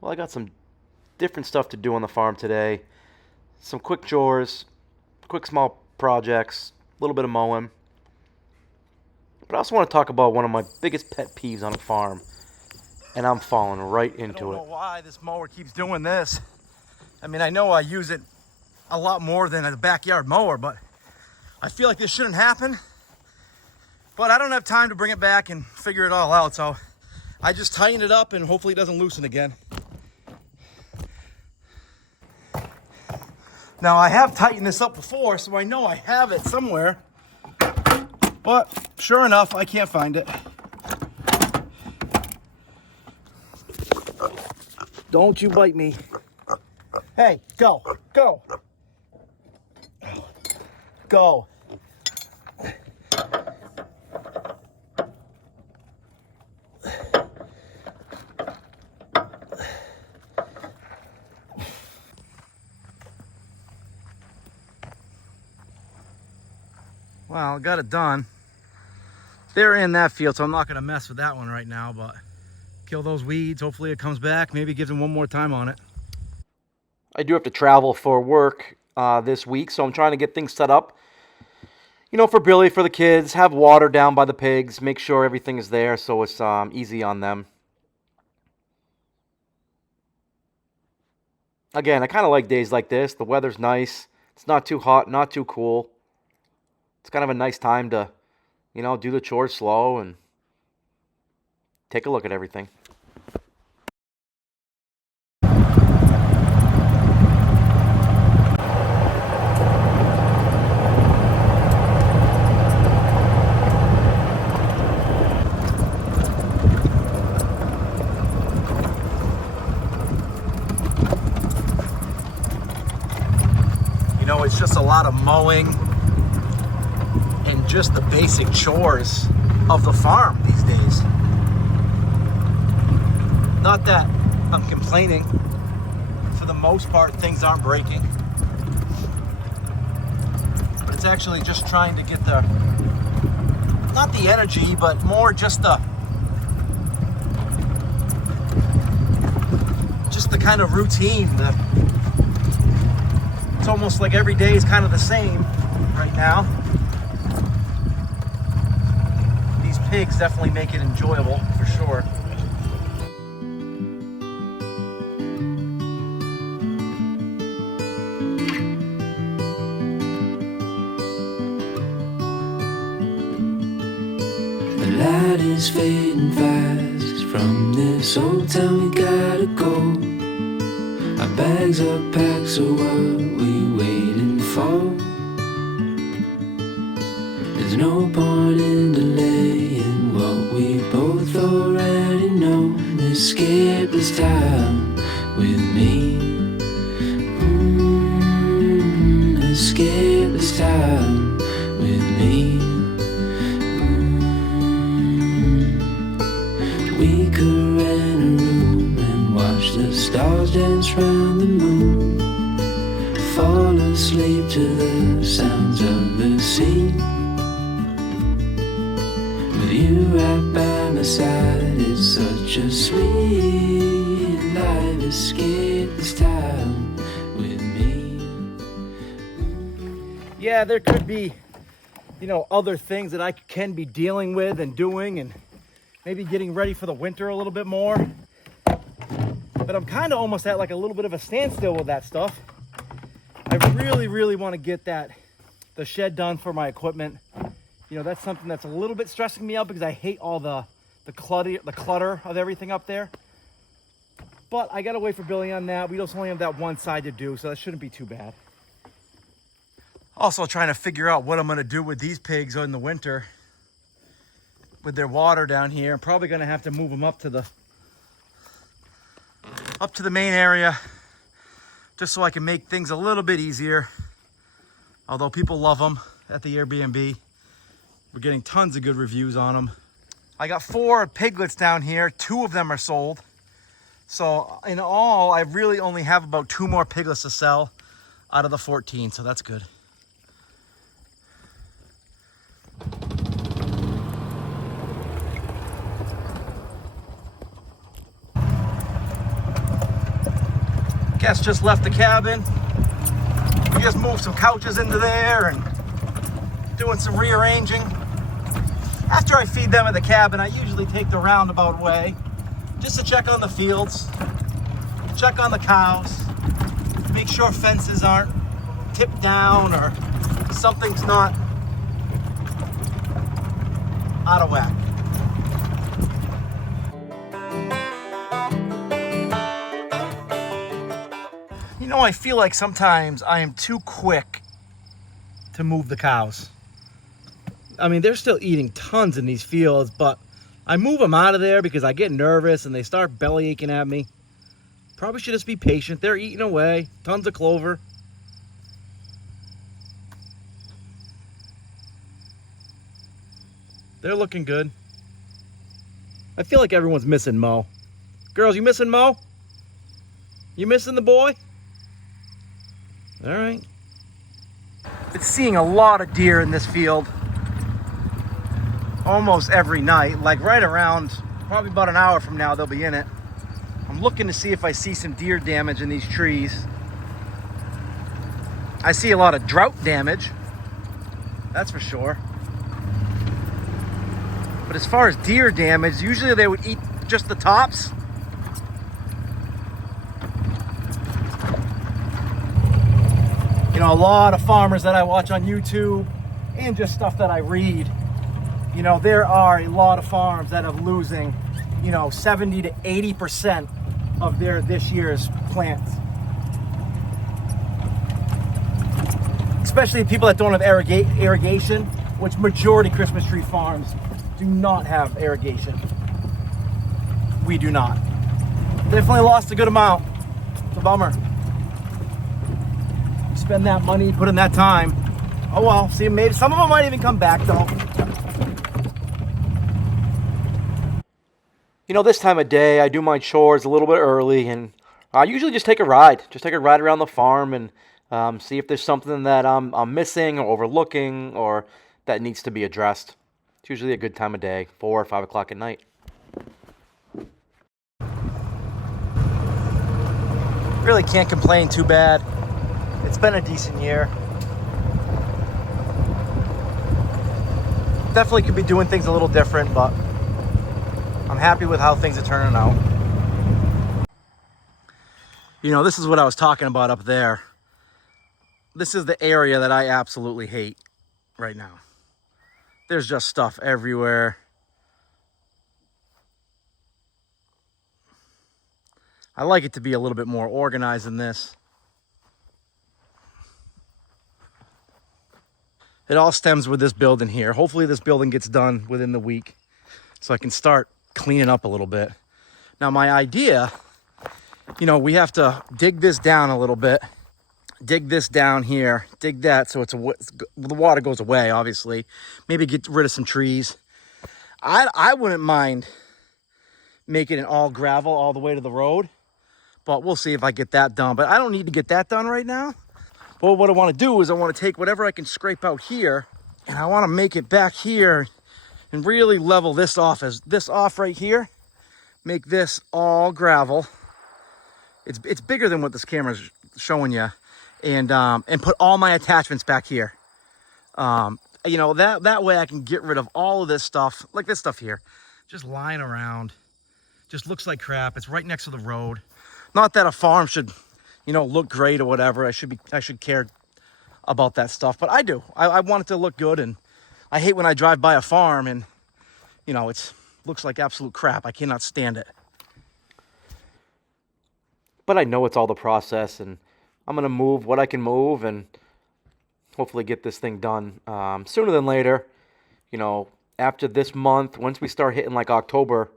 Well, I got some different stuff to do on the farm today. Some quick chores, quick small projects, a little bit of mowing. But I also want to talk about one of my biggest pet peeves on a farm, and I'm falling right I don't into know it. why this mower keeps doing this. I mean, I know I use it a lot more than a backyard mower, but I feel like this shouldn't happen. But I don't have time to bring it back and figure it all out, so I just tighten it up and hopefully it doesn't loosen again. Now, I have tightened this up before, so I know I have it somewhere. But sure enough, I can't find it. Don't you bite me. Hey, go, go, go. Well, got it done. They're in that field, so I'm not gonna mess with that one right now, but kill those weeds. Hopefully it comes back. Maybe gives them one more time on it. I do have to travel for work this week, so I'm trying to get things set up. For Billy, for the kids, have water down by the pigs, make sure everything is there so it's easy on them. Again, I kind of like days like this. The weather's nice. It's not too hot, not too cool. It's kind of a nice time to, do the chores slow and take a look at everything. It's just a lot of mowing and just the basic chores of the farm these days. Not that I'm complaining. For the most part, things aren't breaking. But it's actually just trying to get not the energy, but more just the kind of routine. It's almost like every day is kind of the same right now. These pigs definitely make it enjoyable, for sure. The light is fading fast. From this old town we gotta go. Our bags are packed, so what we waiting for? There's no point in delaying what we both already know. Escape this time with me. Escape this time with me. We could rent a room and watch the stars dance round the moon. Fall asleep to the sounds of the sea. With you right by my side, it's such a sweet life. Escape this time with me. Yeah, there could be, other things that I can be dealing with and doing, and maybe getting ready for the winter a little bit more. But I'm kind of almost at like a little bit of a standstill with that stuff. I really want to get the shed done for my equipment. That's something that's a little bit stressing me out because I hate all the clutter of everything up there. But I gotta wait for Billy on that. We just only have that one side to do, so that shouldn't be too bad. Also trying to figure out what I'm gonna do with these pigs in the winter with their water down here. I'm probably gonna have to move them up to the main area just so I can make things a little bit easier. Although people love them at the Airbnb. We're getting tons of good reviews on them. I got 4 piglets down here. 2 of them are sold. So in all, I really only have about 2 more piglets to sell out of the 14, so that's good. Guests just left the cabin. We just moved some couches into there and doing some rearranging. After I feed them at the cabin, I usually take the roundabout way just to check on the fields, check on the cows, make sure fences aren't tipped down or something's not out of whack. You know, I feel like sometimes I am too quick to move the cows. I mean, they're still eating tons in these fields, but I move them out of there because I get nervous and they start belly aching at me. Probably should just be patient. They're eating away. Tons of clover. They're looking good. I feel like everyone's missing Mo. Girls, you missing Mo? You missing the boy? All right. Been seeing a lot of deer in this field. Almost every night. Like right around, probably about an hour from now, they'll be in it. I'm looking to see if I see some deer damage in these trees. I see a lot of drought damage. That's for sure. But as far as deer damage, usually they would eat just the tops. You know, a lot of farmers that I watch on YouTube and just stuff that I read, you know, there are a lot of farms that are losing, you know, 70 to 80% of their this year's plants. Especially people that don't have irrigation, which majority Christmas tree farms do not have irrigation. We do not. Definitely lost a good amount. It's a bummer. Spend that money, put in that time. Oh well, see, maybe some of them might even come back though. You know, this time of day, I do my chores a little bit early, and I usually just take a ride. Just take a ride around the farm and see if there's something that I'm missing or overlooking or that needs to be addressed. It's usually a good time of day, 4 or 5 o'clock at night. Really can't complain too bad. It's been a decent year. Definitely could be doing things a little different, but I'm happy with how things are turning out. You know, this is what I was talking about up there. This is the area that I absolutely hate right now. There's just stuff everywhere. I like it to be a little bit more organized than this. It all stems with this building here. Hopefully this building gets done within the week so I can start cleaning up a little bit. Now my idea, you know, we have to dig this down a little bit. Dig this down here. Dig that so the water goes away, obviously. Maybe get rid of some trees. I wouldn't mind making it all gravel all the way to the road. But we'll see if I get that done. But I don't need to get that done right now. But what I want to do is I want to take whatever I can scrape out here and I want to make it back here and really level this off right here. Make this all gravel. It's bigger than what this camera's showing you, and put all my attachments back here. You know, that way I can get rid of all of this stuff, like this stuff here, just lying around. Just looks like crap. It's right next to the road. Not that a farm should, you know, look great or whatever. I should care about that stuff, but I do. I want it to look good, and I hate when I drive by a farm and, you know, it looks like absolute crap. I cannot stand it. But I know it's all the process, and I'm going to move what I can move and hopefully get this thing done sooner than later. You know, after this month, once we start hitting like October,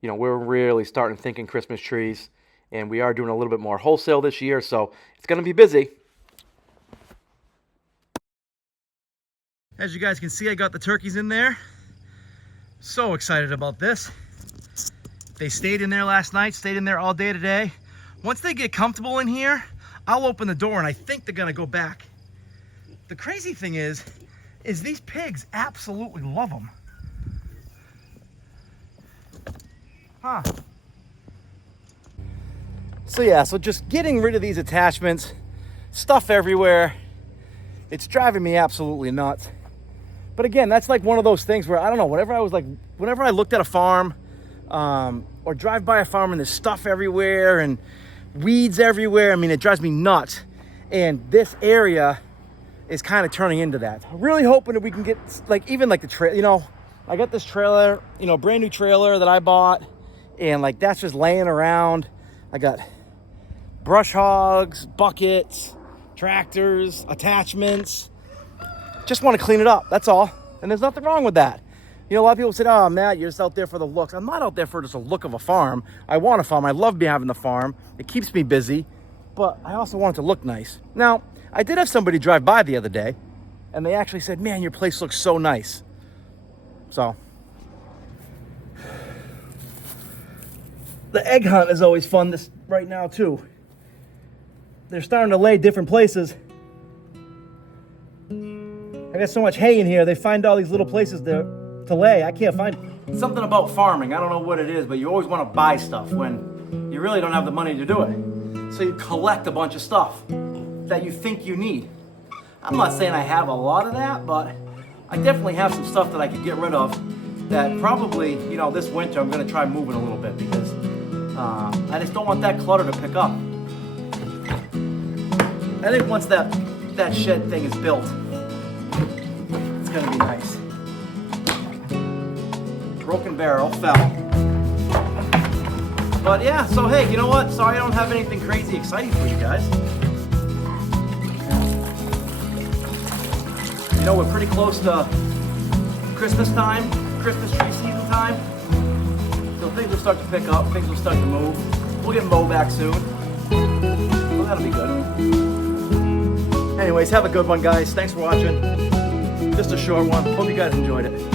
you know, we're really starting thinking Christmas trees. And we are doing a little bit more wholesale this year, so it's going to be busy. As you guys can see, I got the turkeys in there. So excited about this. They stayed in there last night, stayed in there all day today. Once they get comfortable in here, I'll open the door and I think they're going to go back. The crazy thing is these pigs absolutely love them. So yeah, so just getting rid of these attachments, stuff everywhere. It's driving me absolutely nuts. But again, that's like one of those things where I don't know, whenever I looked at a farm or drive by a farm and there's stuff everywhere and weeds everywhere, I mean, it drives me nuts. And this area is kind of turning into that. I'm really hoping that we can get like even like the trail, you know, I got this trailer, you know, brand new trailer that I bought, and like that's just laying around. I got brush hogs, buckets, tractors, attachments. Just want to clean it up, that's all. And there's nothing wrong with that. You know, a lot of people say, oh, Matt, you're just out there for the looks. I'm not out there for just a look of a farm. I want a farm. I love having the farm. It keeps me busy, but I also want it to look nice. Now, I did have somebody drive by the other day, and they actually said, man, your place looks so nice. So, the egg hunt is always fun this right now, too. They're starting to lay different places. I got so much hay in here, they find all these little places to lay. I can't find something about farming. I don't know what it is, but you always want to buy stuff when you really don't have the money to do it. So you collect a bunch of stuff that you think you need. I'm not saying I have a lot of that, but I definitely have some stuff that I could get rid of that probably, you know, this winter I'm going to try moving a little bit because I just don't want that clutter to pick up. I think once that shed thing is built, it's going to be nice. Broken barrel fell. But yeah, so hey, you know what? Sorry I don't have anything crazy exciting for you guys. You know, we're pretty close to Christmas time, Christmas tree season time. So things will start to pick up, things will start to move. We'll get Mo back soon. Well, that'll be good. Anyways, have a good one, guys. Thanks for watching. Just a short one. Hope you guys enjoyed it.